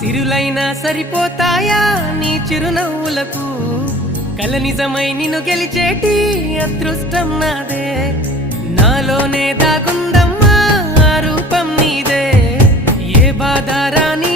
సిరులైనా సరిపోతాయా నీ చిరునవ్వులకు కల నిజమై నిన్ను గెలిచేటి అదృష్టం నాదే నాలోనే దాగుందమ్మా ఆ రూపం నీదే ఏ బాధ రాని